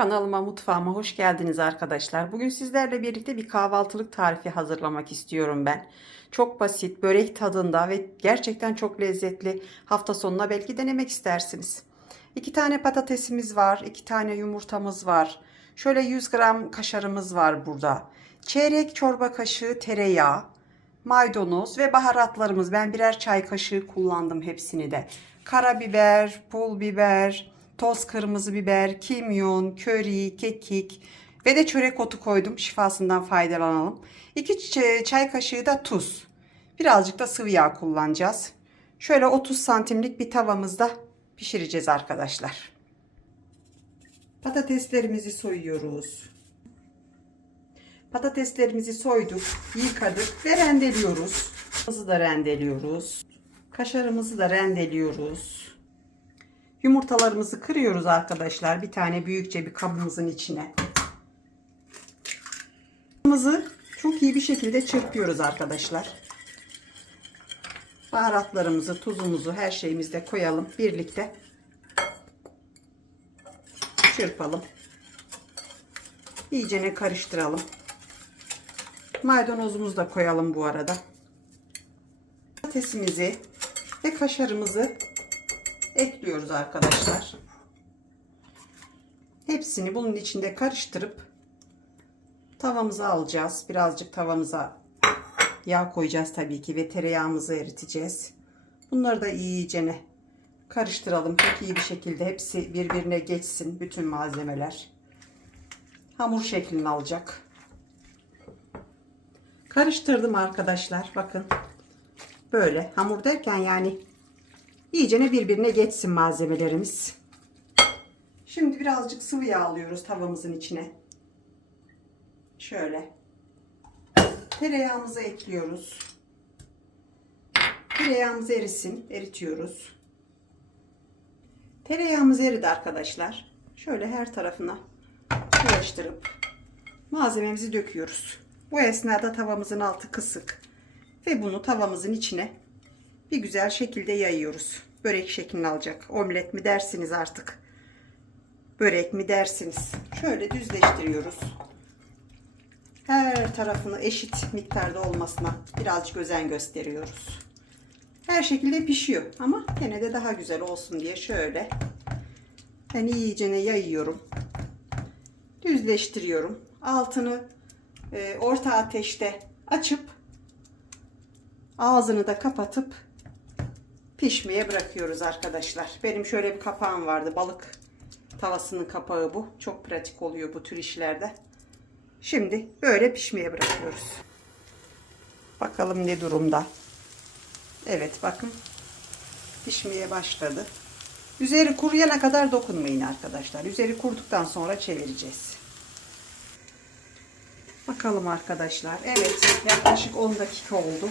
Kanalıma, mutfağıma hoş geldiniz arkadaşlar. Bugün sizlerle birlikte bir kahvaltılık tarifi hazırlamak istiyorum ben. Çok basit, börek tadında ve gerçekten çok lezzetli. Hafta sonuna belki denemek istersiniz. İki tane patatesimiz var, iki tane yumurtamız var. Şöyle 100 gram kaşarımız var burada. Çeyrek çorba kaşığı tereyağı, maydanoz ve baharatlarımız. Ben birer çay kaşığı kullandım hepsini de. Karabiber, pul biber, toz kırmızı biber, kimyon, köri, kekik ve de çörek otu koydum. Şifasından faydalanalım. 2 çay kaşığı da tuz. Birazcık da sıvı yağ kullanacağız. Şöyle 30 santimlik bir tavamızda pişireceğiz arkadaşlar. Patateslerimizi soyuyoruz. Patateslerimizi soyduk, yıkadık ve rendeliyoruz. Kızı da rendeliyoruz. Kaşarımızı da rendeliyoruz. Yumurtalarımızı kırıyoruz arkadaşlar. Bir tane büyükçe bir kabımızın içine. Yumurtamızı çok iyi bir şekilde çırpıyoruz arkadaşlar. Baharatlarımızı, tuzumuzu, her şeyimizi de koyalım birlikte. Çırpalım. İyicene karıştıralım. Maydanozumuzu da koyalım bu arada. Patatesimizi ve kaşarımızı ekliyoruz arkadaşlar. Hepsini bunun içinde karıştırıp tavamıza alacağız. Birazcık tavamıza yağ koyacağız tabii ki ve tereyağımızı eriteceğiz. Bunları da iyicene karıştıralım. Çok iyi bir şekilde hepsi birbirine geçsin bütün malzemeler. Hamur şeklini alacak. Karıştırdım arkadaşlar. Bakın. Böyle hamur derken yani iyicene birbirine geçsin malzemelerimiz. Şimdi birazcık sıvı yağ alıyoruz tavamızın içine. Şöyle. Tereyağımızı ekliyoruz. Tereyağımız erisin. Eritiyoruz. Tereyağımız eridi arkadaşlar. Şöyle her tarafına bulaştırıp malzememizi döküyoruz. Bu esnada tavamızın altı kısık. Ve bunu tavamızın içine bir güzel şekilde yayıyoruz. Börek şeklini alacak. Omlet mi dersiniz artık. Börek mi dersiniz. Şöyle düzleştiriyoruz. Her tarafını eşit miktarda olmasına birazcık özen gösteriyoruz. Her şekilde pişiyor ama gene de daha güzel olsun diye şöyle ben iyicene yayıyorum. Düzleştiriyorum. Altını e, orta ateşte açıp ağzını da kapatıp pişmeye bırakıyoruz arkadaşlar. Benim şöyle bir kapağım vardı. Balık tavasının kapağı bu. Çok pratik oluyor bu tür işlerde. Şimdi böyle pişmeye bırakıyoruz. Bakalım ne durumda. Evet bakın pişmeye başladı. Üzeri kuruyana kadar dokunmayın arkadaşlar. Üzeri kurduktan sonra çevireceğiz. Bakalım arkadaşlar. Evet yaklaşık 10 dakika oldu.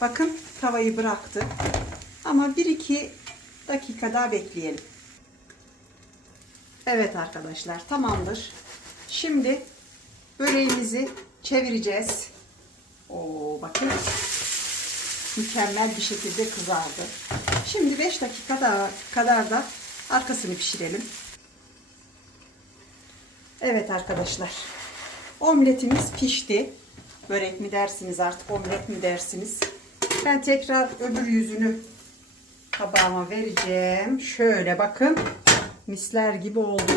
Bakın tavayı bıraktı. Ama 1-2 dakika daha bekleyelim. Evet arkadaşlar tamamdır. Şimdi böreğimizi çevireceğiz. Oo bakın. Mükemmel bir şekilde kızardı. Şimdi 5 dakika daha kadar da arkasını pişirelim. Evet arkadaşlar. Omletimiz pişti. Börek mi dersiniz artık omlet mi dersiniz? Ben tekrar öbür yüzünü tabağıma vereceğim. Şöyle bakın. Misler gibi oldu.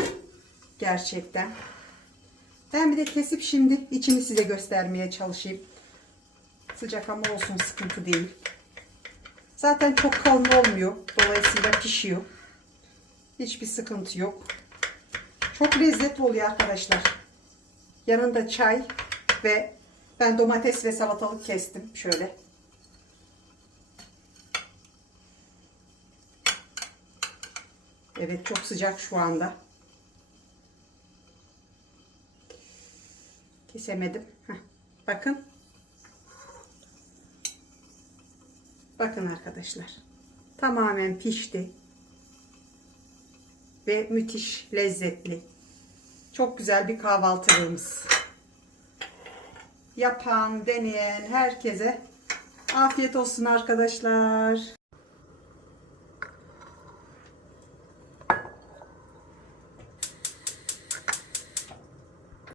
Gerçekten. Ben bir de kesip şimdi içini size göstermeye çalışayım. Sıcak ama olsun sıkıntı değil. Zaten çok kalın olmuyor. Dolayısıyla pişiyor. Hiçbir sıkıntı yok. Çok lezzetli oluyor arkadaşlar. Yanında çay ve ben domates ve salatalık kestim. Şöyle. Evet çok sıcak şu anda. Kesemedim. Heh, bakın. Bakın arkadaşlar. Tamamen pişti. Ve müthiş lezzetli. Çok güzel bir kahvaltılığımız. Yapan, deneyen herkese afiyet olsun arkadaşlar.